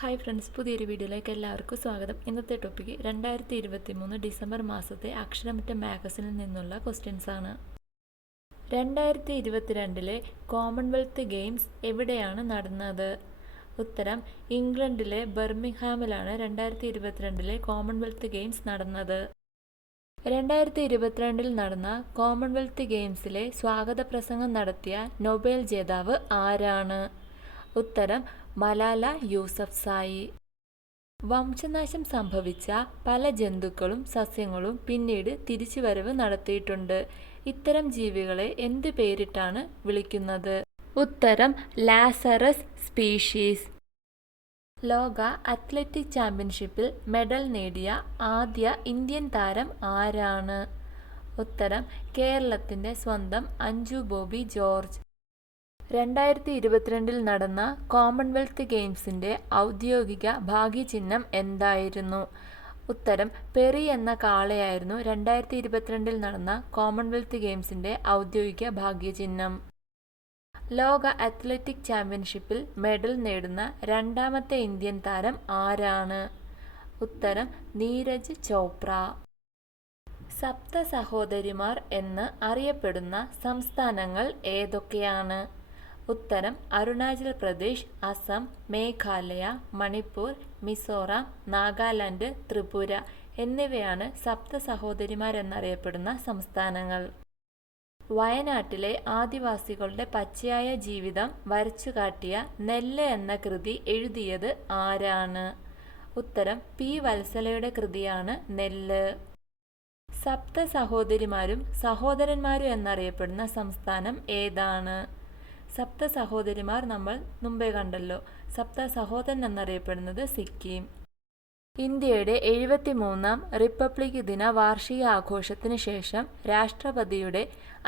Hi friends, പുതിയൊരു വീഡിയോയിലേക്ക് എല്ലാവർക്കും സ്വാഗതം. ഇന്നത്തെ ടോപ്പിക്ക് 2023 ഡിസംബർ മാസത്തെ അക്ഷരമുറ്റം മാഗസിനിൽ നിന്നുള്ള ക്വസ്റ്റ്യൻസ് ആണ്. 2022 കോമൺവെൽത്ത് ഗെയിംസ് എവിടെയാണ് നടന്നത്? ഉത്തരം: ഇംഗ്ലണ്ടിലെ ബർമിംഗ്ഹാമിലാണ് 2022 കോമൺവെൽത്ത് ഗെയിംസ് നടന്നത്. 2022 നടന്ന കോമൺവെൽത്ത് ഗെയിംസിലെ സ്വാഗത പ്രസംഗം നടത്തിയ നൊബേൽ ജേതാവ് ആരാണ്? ഉത്തരം: മലാല യൂസഫ്സായി. വംശനാശം സംഭവിച്ച പല ജന്തുക്കളും സസ്യങ്ങളും പിന്നീട് തിരിച്ചുവരവ് നടത്തിയിട്ടുണ്ട്. ഇത്തരം ജീവികളെ എന്ത് പേരിട്ടാണ് വിളിക്കുന്നത്? ഉത്തരം: ലാസറസ് സ്പീഷീസ്. ലോക അത്ലറ്റിക് ചാമ്പ്യൻഷിപ്പിൽ മെഡൽ നേടിയ ആദ്യ ഇന്ത്യൻ താരം ആരാണ്? ഉത്തരം: കേരളത്തിൻ്റെ സ്വന്തം അഞ്ജു ബോബി ജോർജ്. 2022 നടന്ന കോമൺവെൽത്ത് ഗെയിംസിൻ്റെ ഔദ്യോഗിക ഭാഗ്യചിഹ്നം എന്തായിരുന്നു? ഉത്തരം: പെറി എന്ന കാളയായിരുന്നു 2022 നടന്ന കോമൺവെൽത്ത് ഗെയിംസിൻ്റെ ഔദ്യോഗിക ഭാഗ്യചിഹ്നം. ലോക അത്ലറ്റിക് ചാമ്പ്യൻഷിപ്പിൽ മെഡൽ നേടുന്ന രണ്ടാമത്തെ ഇന്ത്യൻ താരം ആരാണ്? ഉത്തരം: നീരജ് ചോപ്ര. സപ്ത സഹോദരിമാർ എന്ന് അറിയപ്പെടുന്ന സംസ്ഥാനങ്ങൾ ഏതൊക്കെയാണ്? ഉത്തരം: അരുണാചൽ പ്രദേശ്, അസം, മേഘാലയ, മണിപ്പൂർ, മിസോറാം, നാഗാലാൻഡ്, ത്രിപുര എന്നിവയാണ് സപ്ത സഹോദരിമാരെന്നറിയപ്പെടുന്ന സംസ്ഥാനങ്ങൾ. വയനാട്ടിലെ ആദിവാസികളുടെ പച്ചയായ ജീവിതം വരച്ചുകാട്ടിയ നെല്ല് എന്ന കൃതി എഴുതിയത് ആരാണ്? ഉത്തരം: പി. വത്സലയുടെ കൃതിയാണ് നെല്ല്. സപ്ത സഹോദരിമാരും സഹോദരന്മാരും എന്നറിയപ്പെടുന്ന സംസ്ഥാനം ഏതാണ്? സപ്ത സഹോദരിമാർ നമ്മൾ മുമ്പേ കണ്ടല്ലോ. സപ്ത സഹോദരൻ എന്നറിയപ്പെടുന്നത് സിക്കിം. ഇന്ത്യയുടെ 73ാം റിപ്പബ്ലിക് ദിന വാർഷിക ആഘോഷത്തിന് ശേഷം രാഷ്ട്രപതിയുടെ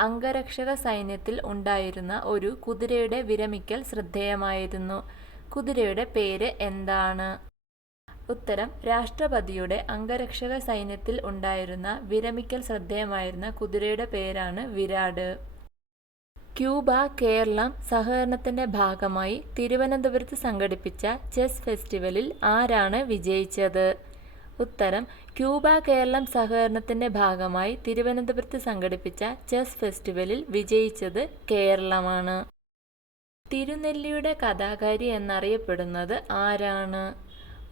അംഗരക്ഷക സൈന്യത്തിൽ ഉണ്ടായിരുന്ന ഒരു കുതിരയുടെ വിരമിക്കൽ ശ്രദ്ധേയമായിരുന്നു. കുതിരയുടെ പേര് എന്താണ്? ഉത്തരം: രാഷ്ട്രപതിയുടെ അംഗരക്ഷക സൈന്യത്തിൽ ഉണ്ടായിരുന്ന വിരമിക്കൽ ശ്രദ്ധേയമായിരുന്ന കുതിരയുടെ പേരാണ് വിരാട്. ക്യൂബ കേരളം സഹകരണത്തിൻ്റെ ഭാഗമായി തിരുവനന്തപുരത്ത് സംഘടിപ്പിച്ച ചെസ് ഫെസ്റ്റിവലിൽ ആരാണ് വിജയിച്ചത്? ഉത്തരം: ക്യൂബ കേരളം സഹകരണത്തിൻ്റെ ഭാഗമായി തിരുവനന്തപുരത്ത് സംഘടിപ്പിച്ച ചെസ് ഫെസ്റ്റിവലിൽ വിജയിച്ചത് കേരളമാണ്. തിരുനെല്ലിയുടെ കഥാകാരി എന്നറിയപ്പെടുന്നത് ആരാണ്?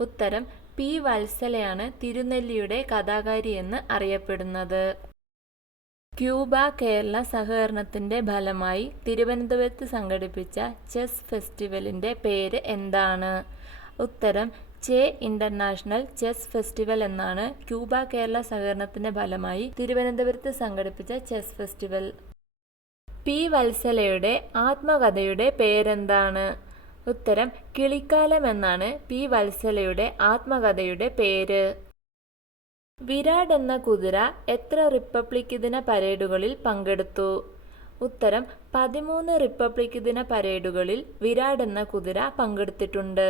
ഉത്തരം: പി. വത്സലയാണ് തിരുനെല്ലിയുടെ കഥാകാരി എന്ന് അറിയപ്പെടുന്നത്. ക്യൂബ കേരള സഹകരണത്തിൻ്റെ ഫലമായി തിരുവനന്തപുരത്ത് സംഘടിപ്പിച്ച ചെസ് ഫെസ്റ്റിവലിൻ്റെ പേര് എന്താണ്? ഉത്തരം: ചെ ഇൻ്റർനാഷണൽ ചെസ് ഫെസ്റ്റിവൽ എന്നാണ് ക്യൂബ കേരള സഹകരണത്തിൻ്റെ ഫലമായി തിരുവനന്തപുരത്ത് സംഘടിപ്പിച്ച ചെസ് ഫെസ്റ്റിവൽ. പി. വത്സലയുടെ ആത്മകഥയുടെ പേരെന്താണ്? ഉത്തരം: കിളിക്കാലം എന്നാണ് പി. വത്സലയുടെ ആത്മകഥയുടെ പേര്. വിരാട് എന്ന കുതിര എത്ര റിപ്പബ്ലിക് ദിന പരേഡുകളിൽ പങ്കെടുത്തു? ഉത്തരം: 13 റിപ്പബ്ലിക് ദിന പരേഡുകളിൽ വിരാട് എന്ന കുതിര പങ്കെടുത്തിട്ടുണ്ട്.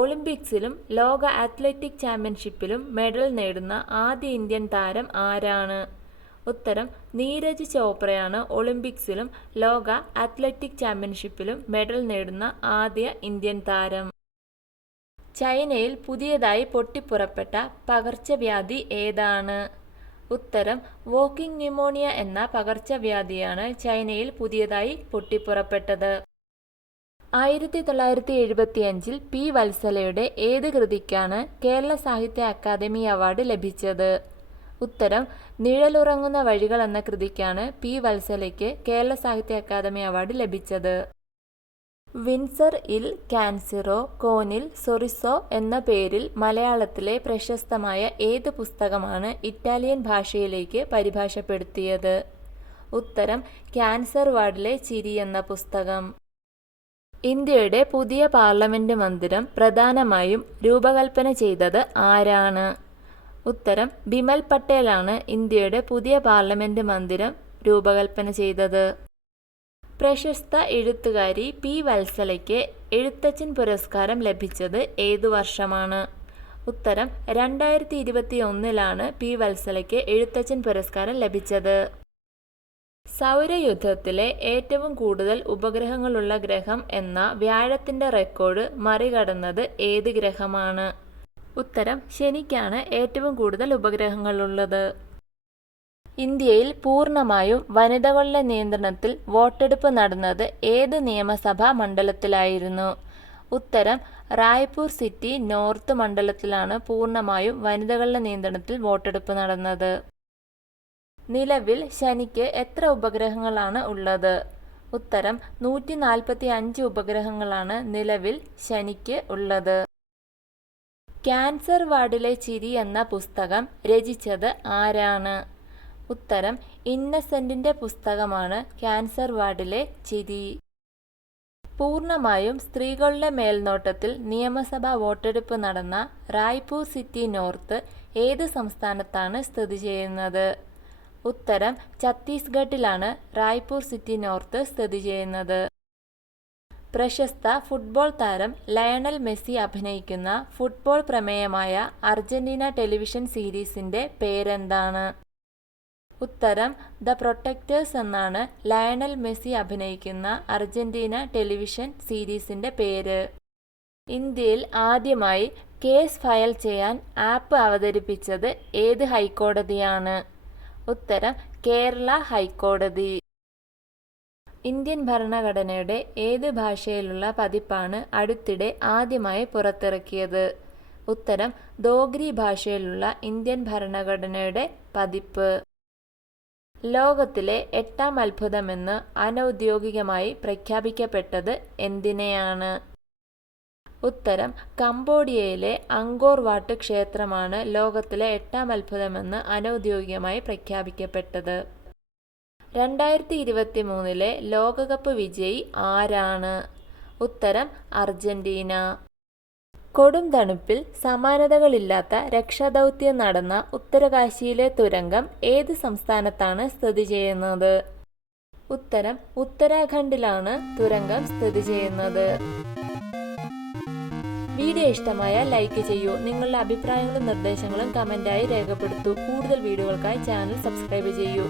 ഒളിമ്പിക്സിലും ലോക അത്ലറ്റിക് ചാമ്പ്യൻഷിപ്പിലും മെഡൽ നേടുന്ന ആദ്യ ഇന്ത്യൻ താരം ആരാണ്? ഉത്തരം: നീരജ് ചോപ്രയാണ് ഒളിമ്പിക്സിലും ലോക അത്ലറ്റിക് ചാമ്പ്യൻഷിപ്പിലും മെഡൽ നേടുന്ന ആദ്യ ഇന്ത്യൻ താരം. ചൈനയിൽ പുതിയതായി പൊട്ടിപ്പുറപ്പെട്ട പകർച്ചവ്യാധി ഏതാണ്? ഉത്തരം: വോക്കിംഗ് ന്യൂമോണിയ എന്ന പകർച്ചവ്യാധിയാണ് ചൈനയിൽ പുതിയതായി പൊട്ടിപ്പുറപ്പെട്ടത്. 1975 പി. വത്സലയുടെ ഏത് കൃതിക്കാണ് കേരള സാഹിത്യ അക്കാദമി അവാർഡ് ലഭിച്ചത്? ഉത്തരം: നിഴലുറങ്ങുന്ന വഴികൾ എന്ന കൃതിക്കാണ് പി. വത്സലയ്ക്ക് കേരള സാഹിത്യ അക്കാദമി അവാർഡ് ലഭിച്ചത്. വിൻസർ ഇൽ കാൻസിറോ കോനിൽ സൊറിസോ എന്ന പേരിൽ മലയാളത്തിലെ പ്രശസ്തമായ ഏത് പുസ്തകമാണ് ഇറ്റാലിയൻ ഭാഷയിലേക്ക് പരിഭാഷപ്പെടുത്തിയത്? ഉത്തരം: ക്യാൻസർ വാർഡിലെ ചിരി എന്ന പുസ്തകം. ഇന്ത്യയുടെ പുതിയ പാർലമെന്റ് മന്ദിരം പ്രധാനമായും രൂപകൽപ്പന ചെയ്തത് ആരാണ്? ഉത്തരം: ബിമൽ പട്ടേലാണ് ഇന്ത്യയുടെ പുതിയ പാർലമെന്റ് മന്ദിരം രൂപകൽപ്പന ചെയ്തത്. പ്രശസ്ത എഴുത്തുകാരി പി. വത്സലയ്ക്ക് എഴുത്തച്ഛൻ പുരസ്കാരം ലഭിച്ചത് ഏതു വർഷമാണ്? ഉത്തരം: 2021 പി. വത്സലയ്ക്ക് എഴുത്തച്ഛൻ പുരസ്കാരം ലഭിച്ചത്. സൗരയൂഥത്തിലെ ഏറ്റവും കൂടുതൽ ഉപഗ്രഹങ്ങളുള്ള ഗ്രഹം എന്ന വ്യാഴത്തിന്റെ റെക്കോർഡ് മറികടന്നത് ഏത് ഗ്രഹമാണ്? ഉത്തരം ശനിക്കാണ് ഏറ്റവും കൂടുതൽ ഉപഗ്രഹങ്ങളുള്ളത്. ഇന്ത്യയിൽ പൂർണ്ണമായും വനിതകളുടെ നിയന്ത്രണത്തിൽ വോട്ടെടുപ്പ് നടന്നത് ഏത് നിയമസഭാ മണ്ഡലത്തിലായിരുന്നു? ഉത്തരം റായ്പൂർ സിറ്റി നോർത്ത് മണ്ഡലത്തിലാണ് പൂർണ്ണമായും വനിതകളുടെ നിയന്ത്രണത്തിൽ വോട്ടെടുപ്പ് നടന്നത്. നിലവിൽ ശനിക്ക് എത്ര ഉപഗ്രഹങ്ങളാണ് ഉള്ളത്? ഉത്തരം 145 ഉപഗ്രഹങ്ങളാണ് നിലവിൽ ശനിക്ക് ഉള്ളത്. ക്യാൻസർ വാർഡിലെ ചിരി എന്ന പുസ്തകം രചിച്ചത് ആരാണ്? ഉത്തരം ഇന്നസെന്റിന്റെ പുസ്തകമാണ് ക്യാൻസർ വാർഡിലെ ചിരി. പൂർണ്ണമായും സ്ത്രീകളുടെ മേൽനോട്ടത്തിൽ നിയമസഭാ വോട്ടെടുപ്പ് നടന്ന റായ്പൂർ സിറ്റി നോർത്ത് ഏത് സംസ്ഥാനത്താണ് സ്ഥിതി ചെയ്യുന്നത്? ഉത്തരം ഛത്തീസ്ഗഡിലാണ് റായ്പൂർ സിറ്റി നോർത്ത് സ്ഥിതി ചെയ്യുന്നത്. പ്രശസ്ത ഫുട്ബോൾ താരം ലയണൽ മെസ്സി അഭിനയിക്കുന്ന ഫുട്ബോൾ പ്രമേയമായ അർജന്റീന ടെലിവിഷൻ സീരീസിന്റെ പേരെന്താണ്? ഉത്തരം ദ പ്രൊട്ടക്ടേഴ്സ് എന്നാണ് ലയണൽ മെസ്സി അഭിനയിക്കുന്ന അർജന്റീന ടെലിവിഷൻ സീരീസിന്റെ പേര്. ഇന്ത്യയിൽ ആദ്യമായി കേസ് ഫയൽ ചെയ്യാൻ ആപ്പ് അവതരിപ്പിച്ചത് ഏത് ഹൈക്കോടതിയാണ്? ഉത്തരം കേരള ഹൈക്കോടതി. ഇന്ത്യൻ ഭരണഘടനയുടെ ഏത് ഭാഷയിലുള്ള പതിപ്പാണ് അടുത്തിടെ ആദ്യമായി പുറത്തിറക്കിയത്? ഉത്തരം ദോഗ്രി ഭാഷയിലുള്ള ഇന്ത്യൻ ഭരണഘടനയുടെ പതിപ്പ്. ലോകത്തിലെ 8ാം അത്ഭുതമെന്ന് അനൗദ്യോഗികമായി പ്രഖ്യാപിക്കപ്പെട്ടത് എന്തിനെയാണ്? ഉത്തരം കംബോഡിയയിലെ അങ്കോർ വാട്ട് ക്ഷേത്രമാണ് ലോകത്തിലെ 8ാം അത്ഭുതമെന്ന് അനൗദ്യോഗികമായി പ്രഖ്യാപിക്കപ്പെട്ടത്. 2023 ലോകകപ്പ് വിജയി ആരാണ്? ഉത്തരം അർജന്റീന. കൊടും തണുപ്പിൽ സമാനതകളില്ലാത്ത രക്ഷാദൗത്യം നടന്ന ഉത്തരകാശിയിലെ തുരങ്കം ഏത് സംസ്ഥാനത്താണ് സ്ഥിതി ചെയ്യുന്നത്? ഉത്തരം ഉത്തരാഖണ്ഡിലാണ് തുരങ്കം സ്ഥിതി ചെയ്യുന്നത്. വീഡിയോ ഇഷ്ടമായാൽ ലൈക്ക് ചെയ്യൂ. നിങ്ങളുടെ അഭിപ്രായങ്ങളും നിർദ്ദേശങ്ങളും കമന്റായി രേഖപ്പെടുത്തൂ. കൂടുതൽ വീഡിയോകൾക്കായി ചാനൽ സബ്സ്ക്രൈബ് ചെയ്യൂ.